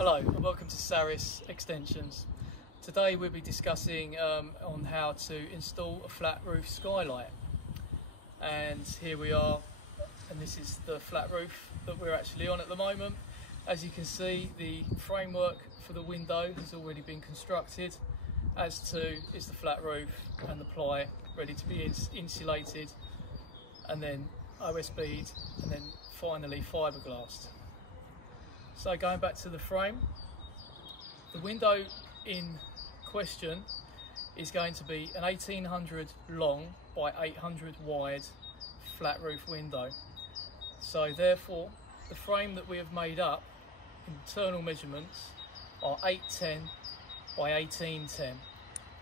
Hello and welcome to Saris-Extensions. Today we'll be discussing on how to install a flat roof skylight. And here we are, and this is the flat roof that we're actually on at the moment. As you can see, the framework for the window has already been constructed, as too is the flat roof and the ply ready to be insulated, and then OSB'd, and then finally fiberglassed. So going back to the frame, the window in question is going to be an 1800 long by 800 wide flat roof window. So therefore, the frame that we have made up, internal measurements, are 810 by 1810.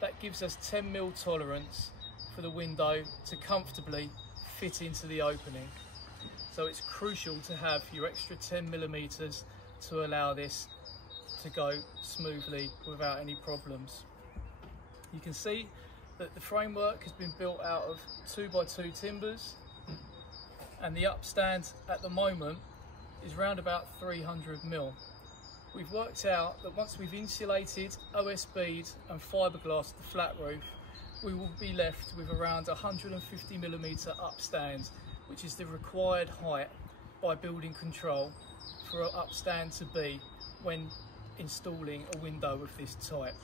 That gives us 10mm tolerance for the window to comfortably fit into the opening. So it's crucial to have your extra 10mm to allow this to go smoothly without any problems. You can see that the framework has been built out of 2x2 timbers, and the upstand at the moment is around about 300mm. We've worked out that once we've insulated, OSB'd and fiberglassed the flat roof, we will be left with around 150mm upstand, which is the required height by building control for an upstand to be when installing a window of this type.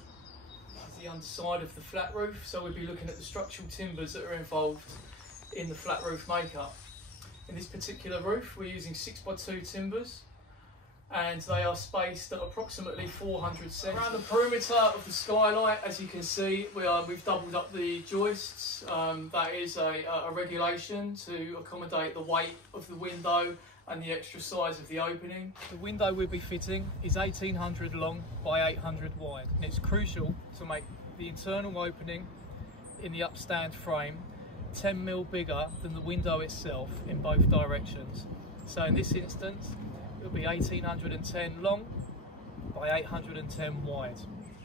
This is the underside of the flat roof, so we'll be looking at the structural timbers that are involved in the flat roof makeup. In this particular roof, we're using 6x2 timbers, and they are spaced at approximately 400 cm. Around the perimeter of the skylight, as you can see, we've doubled up the joists. That is a regulation to accommodate the weight of the window and the extra size of the opening. The window we'll be fitting is 1800 long by 800 wide, and it's crucial to make the internal opening in the upstand frame 10mm bigger than the window itself in both directions. So in this instance, it'll be 1810 long by 810 wide.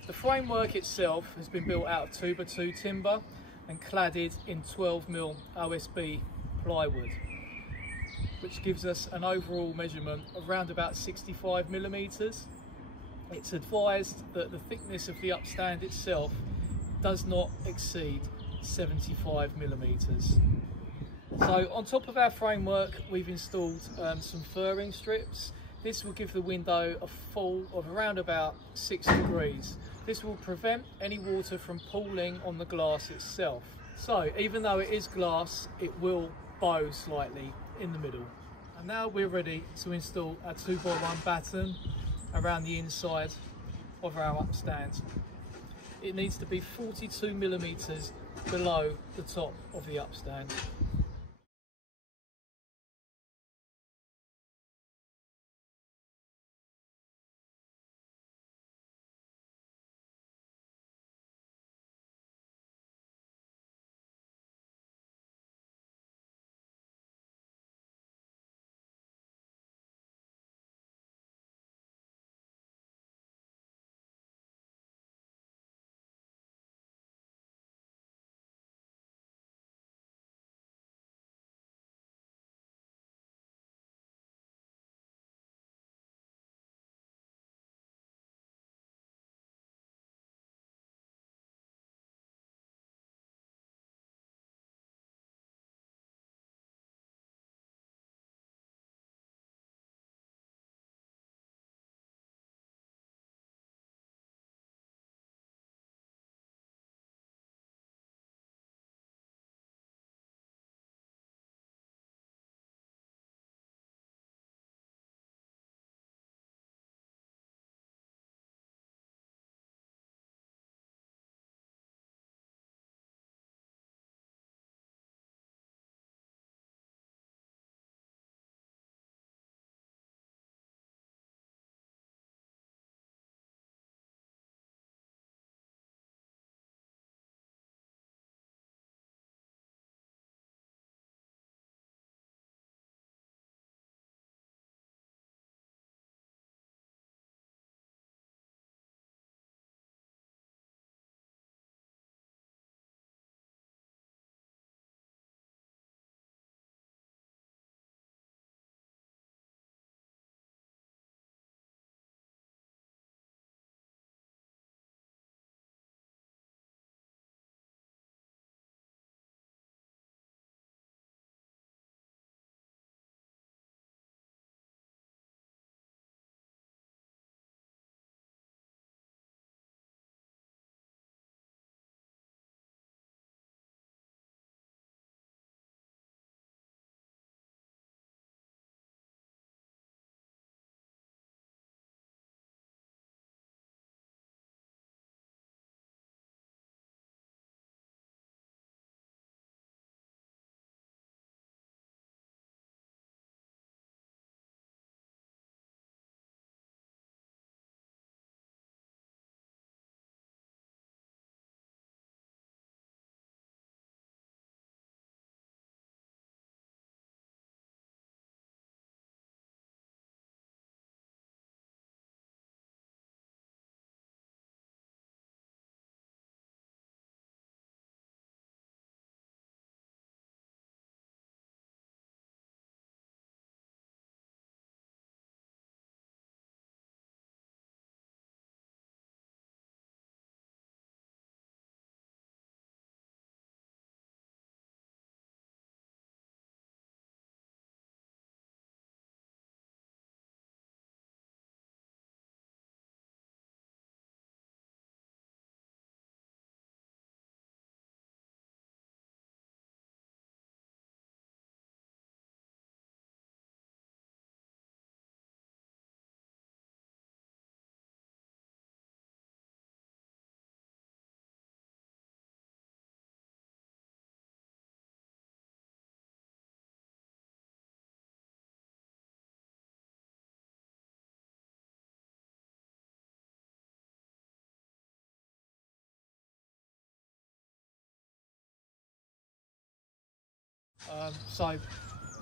The framework itself has been built out of 2x2 timber and cladded in 12mm OSB plywood, which gives us an overall measurement of around about 65mm. It's advised that the thickness of the upstand itself does not exceed 75mm. So on top of our framework, we've installed some furring strips. This will give the window a fall of around about 6 degrees. This will prevent any water from pooling on the glass itself. So even though it is glass, it will bow slightly in the middle. And now we're ready to install our 2x1 batten around the inside of our upstand. It needs to be 42mm below the top of the upstand.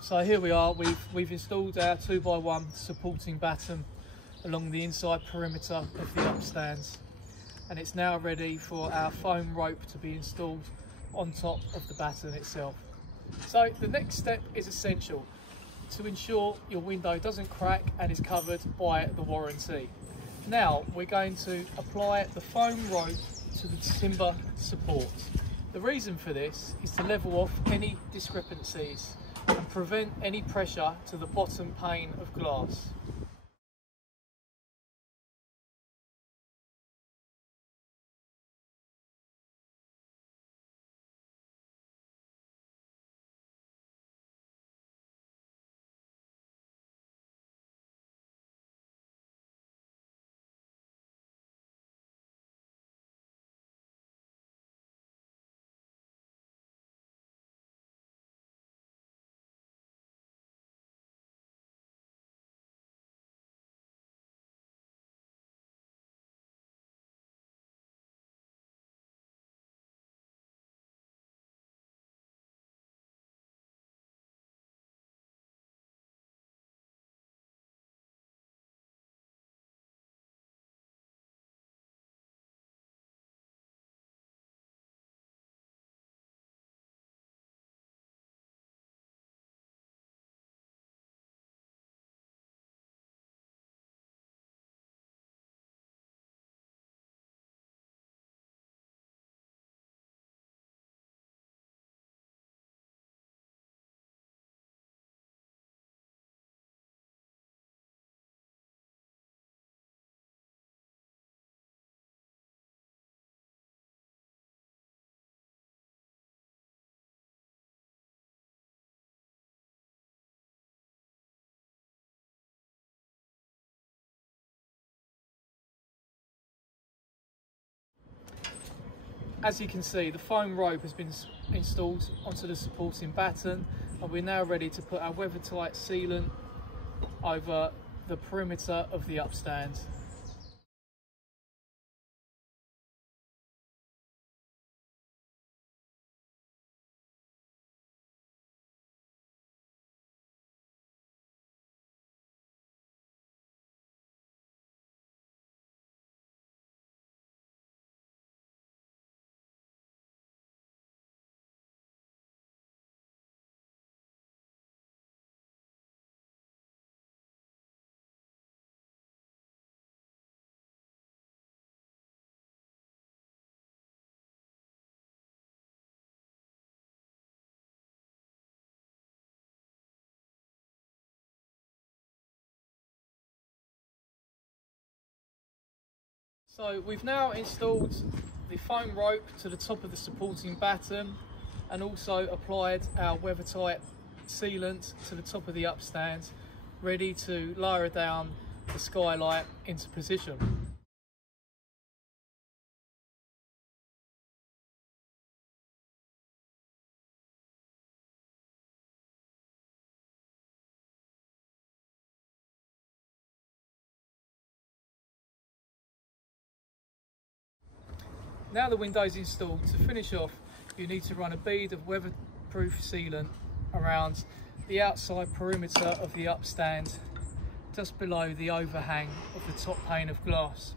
So here we are. We've installed our 2x1 supporting batten along the inside perimeter of the upstands, and it's now ready for our foam rope to be installed on top of the batten itself. So the next step is essential to ensure your window doesn't crack and is covered by the warranty. Now we're going to apply the foam rope to the timber support. The reason for this is to level off any discrepancies and prevent any pressure to the bottom pane of glass. As you can see, the foam rope has been installed onto the supporting batten, and we're now ready to put our weather-tight sealant over the perimeter of the upstand. So we've now installed the foam rope to the top of the supporting batten and also applied our weather-tight sealant to the top of the upstand, ready to lower down the skylight into position. Now the window's installed, to finish off you need to run a bead of weatherproof sealant around the outside perimeter of the upstand, just below the overhang of the top pane of glass.